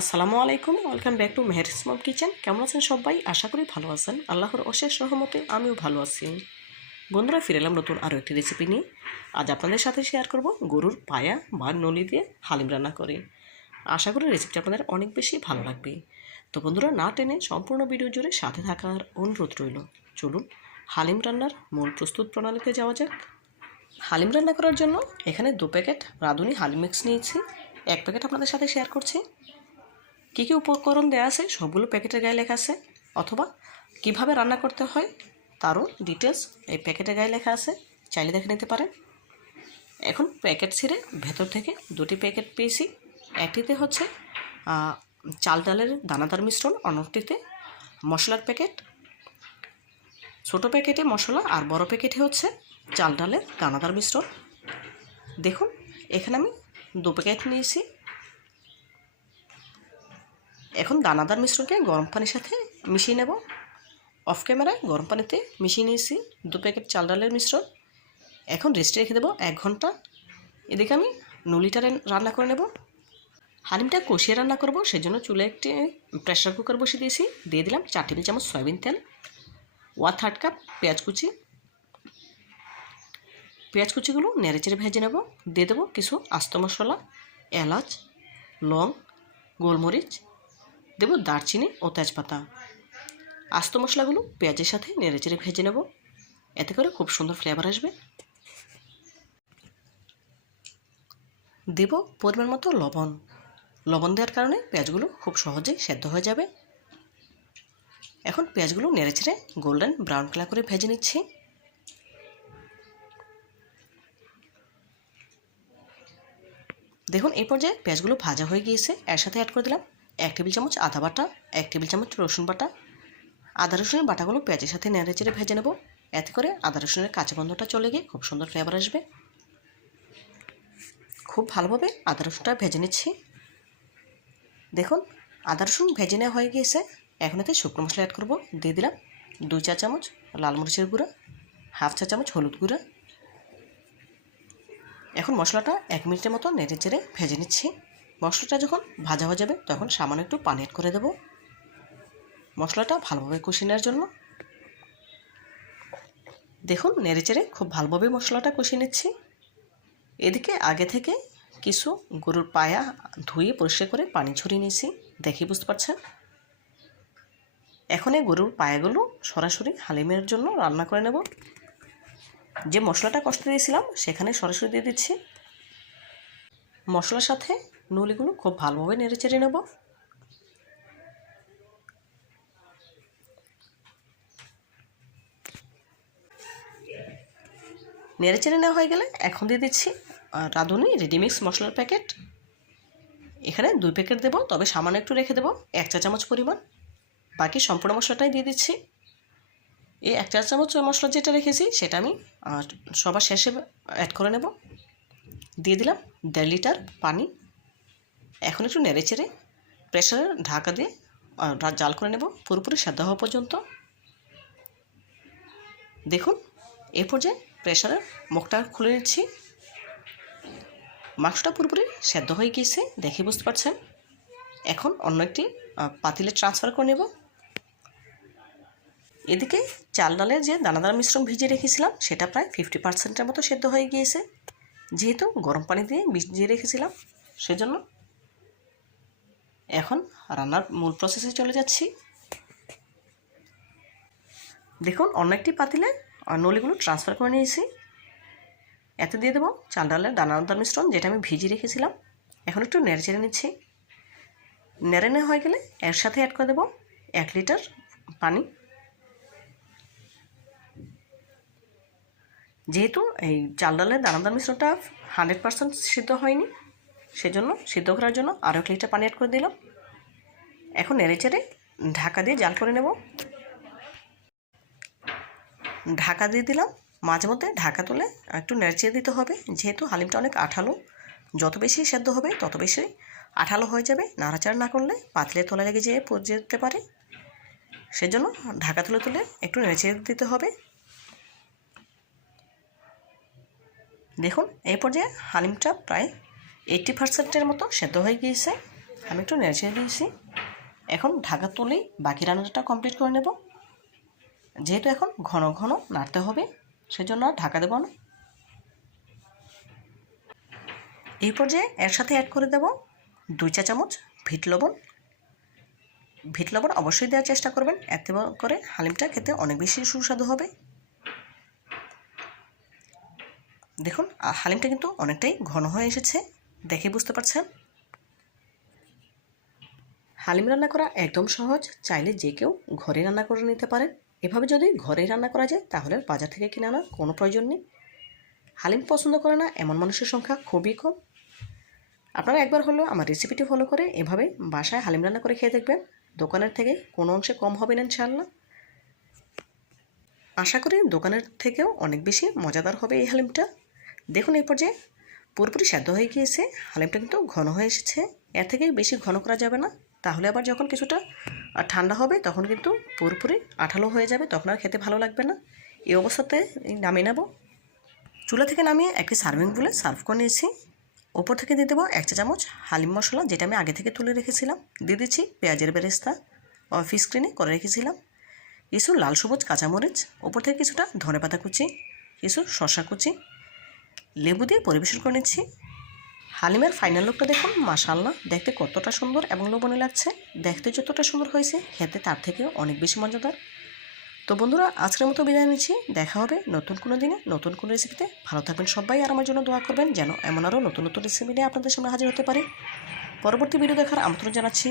আসসালামু আলাইকুম, welcome back to Meher small kitchen. কেমন আছেন সবাই? আশা করি ভালো আছেন। আল্লাহর অশেষ সহমতে আমিও ভালো আছি। বন্ধুরা, ফিরে এলাম নতুন আরও একটি রেসিপি নিয়ে। আজ আপনাদের সাথে শেয়ার করব গরুর পায়া বা নলি দিয়ে হালিম রান্না করে। আশা করি রেসিপিটা আপনাদের অনেক বেশি ভালো লাগবে। তো বন্ধুরা, না টেনে সম্পূর্ণ ভিডিও জুড়ে সাথে থাকার অনুরোধ রইল। চলুন হালিম রান্নার মূল প্রস্তুত প্রণালীতে যাওয়া যাক। হালিম রান্না করার জন্য এখানে দু প্যাকেট রাঁধুনি হালিম মিক্স নিয়েছি। এক প্যাকেট আপনাদের সাথে শেয়ার করছি। কী কী উপকরণ দেওয়া আছে? সবগুলো প্যাকেটের গায়ে লেখা আছে। অথবা কীভাবে রান্না করতে হয় তারও ডিটেলস এই প্যাকেটের গায়ে লেখা আছে। চাইলে দেখে নিতে পারেন। এখন প্যাকেট ছিঁড়ে ভেতর থেকে দুটি প্যাকেট পেয়েছি। একটিতে হচ্ছে চাল ডালের দানাদার মিশ্রণ, অন্যটিতে মশলার প্যাকেট। ছোটো প্যাকেটে মশলা আর বড় প্যাকেটে হচ্ছে চাল ডালের দানাদার মিশ্রণ। দেখুন, এখানে আমি দু প্যাকেট নিয়েছি। এখন দানাদার মিশ্রণকে গরম পানির সাথে মিশিয়ে নেব। অফ ক্যামেরায় গরম পানিতে মিশিয়ে নিয়েছি দু প্যাকেট চাল ডালের মিশ্রণ। এখন রেস্টে রেখে দেবো এক ঘণ্টা। এদিকে আমি নলিটারে রান্না করে নেব। হালিমটা কষিয়ে রান্না করব, সেজন্য চুলে একটি প্রেশার কুকার বসিয়ে দিয়েছি। দিয়ে দিলাম চার টেবিল চামচ সয়াবিন তেল ওয়ান থার্ড কাপ পেঁয়াজ কুচি। পেঁয়াজ কুচিগুলো নেড়ে চেড়ে ভেজে নেব। দিয়ে দেবো কিছু আস্ত মশলা, এলাচ, লং, গোলমরিচ দেব দারচিনি ও তেজপাতা। আস্ত মশলাগুলো পেঁয়াজের সাথে নেড়েচেড়ে ভেজে নেব। এতে করে খুব সুন্দর ফ্লেভার আসবে। দেব পরিমাণ মতো লবণ। লবণ দেওয়ার কারণে পেঁয়াজগুলো খুব সহজেই সেদ্ধ হয়ে যাবে। এখন পেঁয়াজগুলো নেড়েচেড়ে গোল্ডেন ব্রাউন কালার করে ভেজে নিচ্ছি। দেখুন, এই পর্যায়ে পেঁয়াজগুলো ভাজা হয়ে গিয়েছে। এর সাথে অ্যাড করে দিলাম এক টেবিল চামচ আদা বাটা, এক টেবিল চামচ রসুন বাটা। আদা রসুনের বাটাগুলো পেঁয়াজের সাথে নেড়ে চেড়ে ভেজে নেব। এতে করে আদা রসুনের কাঁচা গন্ধটা চলে গিয়ে খুব সুন্দর ফ্লেভার আসবে। খুব ভালোভাবে আদা রসুনটা ভেজে নিচ্ছি। দেখুন, আদা রসুন ভেজে নেওয়া হয়ে গিয়েছে। এখন এতে শুকনো মশলা অ্যাড করব। দিয়ে দিলাম দুই চা চামচ লাল মরিচের গুঁড়া, হাফ চা চামচ হলুদ গুঁড়া। এখন মশলাটা এক মিনিটের মতো নেড়ে চেড়ে ভেজে নিচ্ছি। মশলাটা যখন ভাজা হয়ে যাবে, তখন সামান্য একটু পানি অ্যাড করে দেব। মশলাটা ভালোভাবে কষিয়ে নেওয়ার জন্য। দেখুন নেড়ে চেড়ে খুব ভালোভাবে মশলাটা কষিয়ে নিচ্ছি। এদিকে আগে থেকে কিছু গরুর পায়া ধুয়ে পরিষ্কার করে পানি ছড়িয়ে নিয়েছি দেখি বুঝতে পারছেন। এখন এই গরুর পায়াগুলো সরাসরি হালিমের জন্য রান্না করে নেব। যে মশলাটা কষতে দিয়েছিলাম, সেখানে সরাসরি দিয়ে দিচ্ছি। মশলার সাথে নলিগুলো খুব ভালোভাবে নেড়ে চেড়ে নেব। নেড়ে চেড়ে নেওয়া হয়ে গেলে এখন দিয়ে দিচ্ছি রাঁধুনি রেডিমিক্স মশলার প্যাকেট এখানে দুই প্যাকেট দেবো, তবে সামান্য একটু রেখে দেবো, এক চা চামচ পরিমাণ। বাকি সম্পূর্ণ মশলাটাই দিয়ে দিচ্ছি। এই এক চা চামচ মশলা যেটা রেখেছি, সেটা আমি সবার শেষে অ্যাড করে নেব। দিয়ে দিলাম দেড় লিটার পানি। এখন একটু নেড়ে চেড়ে প্রেশারে ঢাকা দিয়ে জাল করে নেব। পুরোপুরি সেদ্ধ হওয়া পর্যন্ত। দেখুন এ পর্যায়ে প্রেশারের মুখটা খুলে নিচ্ছি। মাংসটা পুরোপুরি সেদ্ধ হয়ে গিয়েছে, দেখে বুঝতে পারছেন? এখন অন্য একটি পাতিলে ট্রান্সফার করে নেব। এদিকে চাল ডালের যে দানাদার মিশ্রণ ভিজিয়ে রেখেছিলাম, সেটা প্রায় ফিফটি পার্সেন্টের মতো সেদ্ধ হয়ে গিয়েছে। যেহেতু গরম পানি দিয়ে ভিজিয়ে রেখেছিলাম, সেজন্য এখন রান্নার মূল প্রসেসে চলে যাচ্ছি। দেখুন, অন্য একটি পাতিলে নলিগুলো ট্রান্সফার করে নিয়েছি। এতে দিয়ে দেবো চাল ডালের দানাদার মিশ্রণ, যেটা আমি ভিজিয়ে রেখেছিলাম। এখন একটু নেড়ে চেড়ে নিচ্ছি। নেড়ে নেওয়া হয়ে গেলে এর সাথে অ্যাড করে দেবো এক লিটার পানি। যেহেতু এই চাল ডালের দানাদার মিশ্রণটা হান্ড্রেড পার্সেন্ট সিদ্ধ হয়নি সেজন্য সিদ্ধ করার জন্য আরও এক লিটার পানি অ্যাড করে দিলাম। এখন নেড়েচেড়ে ঢাকা দিয়ে জাল করে নেব। ঢাকা দিয়ে দিলাম। মাঝে মধ্যে ঢাকা তুলে একটু নেড়েচেড়ে দিতে হবে। যেহেতু হালিমটা অনেক আঠালো, যত বেশি সেদ্ধ হবে তত বেশি আঠালো হয়ে যাবে। নাড়াচাড়া না করলে পাতলে তোলা লেগে যেয়ে পড়ে যেতে পারে। সেজন্য ঢাকা তুলে তুলে একটু নেড়ে দিতে হবে। দেখুন, এই পর্যায়ে হালিমটা প্রায় এইটটি পার্সেন্টের মতো সেদ্ধ হয়ে গিয়েছে। আমি একটু নেড়ে দিয়েছি। এখন ঢাকা তুলেই বাকি রান্নাটা কমপ্লিট করে নেব। যেহেতু এখন ঘন ঘন নাড়তে হবে, সেজন্য আর ঢাকা দেবো না। এই পর্যায়ে এর সাথে অ্যাড করে দেব দুই চা চামচ ভিট লবণ। ভিট লবণ অবশ্যই দেওয়ার চেষ্টা করবেন, এতে করে হালিমটা খেতে অনেক বেশি সুস্বাদু হবে। দেখুন হালিমটা কিন্তু অনেকটাই ঘন হয়ে এসেছে। দেখে বুঝতে পারছেন? হালিম রান্না করা একদম সহজ, চাইলে যে কেউ ঘরে রান্না করে নিতে পারেন। এভাবে যদি ঘরে রান্না করা যায়, তাহলে বাজার থেকে কিনে আনার কোনো প্রয়োজন নেই। হালিম পছন্দ করে না, এমন মানুষের সংখ্যা খুবই কম। আপনারা একবার হলেও আমার রেসিপিটি ফলো করে এভাবে বাসায় হালিম রান্না করে খেয়ে দেখবেন। দোকানের থেকে কোনো অংশে কম হবে না, ইনশাআল্লাহ। আশা করি দোকানের থেকেও অনেক বেশি মজাদার হবে এই হালিমটা। দেখুন এই পর্যায়ে পুরোপুরি সেদ্ধ হয়ে গিয়েছে, হালিমটা কিন্তু ঘন হয়ে এসেছে। এর থেকে বেশি ঘন করা যাবে না। তাহলে আবার যখন কিছুটা ঠান্ডা হবে, তখন কিন্তু পুরোপুরি আঠালো হয়ে যাবে, তখন আর খেতে ভালো লাগবে না। এই অবস্থাতে নামিয়ে নেব। চুলা থেকে নামিয়ে একটি সার্ভিং বলে সার্ভ করে নিয়েছি। ওপর থেকে দিয়ে দেবো এক চা চামচ হালিম মশলা, যেটা আমি আগে থেকে তুলে রেখেছিলাম। দিয়ে দিচ্ছি পেঁয়াজের বেরেস্তা। অফিস স্ক্রিনে করে রেখেছিলাম। কিছু লাল সবুজ কাঁচামরিচ, ওপর থেকে কিছুটা ধনে পাতা কুচি, কিছু শশা কুচি লেবু দিয়ে পরিবেশন করে নিচ্ছি। হালিমের ফাইনাল লুকটা দেখুন মাশাল্লাহ দেখতে কতটা সুন্দর এবং লোভনীয় লাগছে। দেখতে যতটা সুন্দর হয়েছে, খেতে তার থেকেও অনেক বেশি মজাদার। তো বন্ধুরা, আজকের মতো বিদায় নিচ্ছি। দেখা হবে নতুন কোনো দিনে, নতুন কোনো রেসিপিতে ভালো থাকবেন সবাই আর আমার জন্য দোয়া করবেন যেন এমন আরও নতুন নতুন রেসিপি নিয়ে আপনাদের সামনে হাজির হতে পারে। পরবর্তী ভিডিও দেখার আমন্ত্রণ জানাচ্ছি।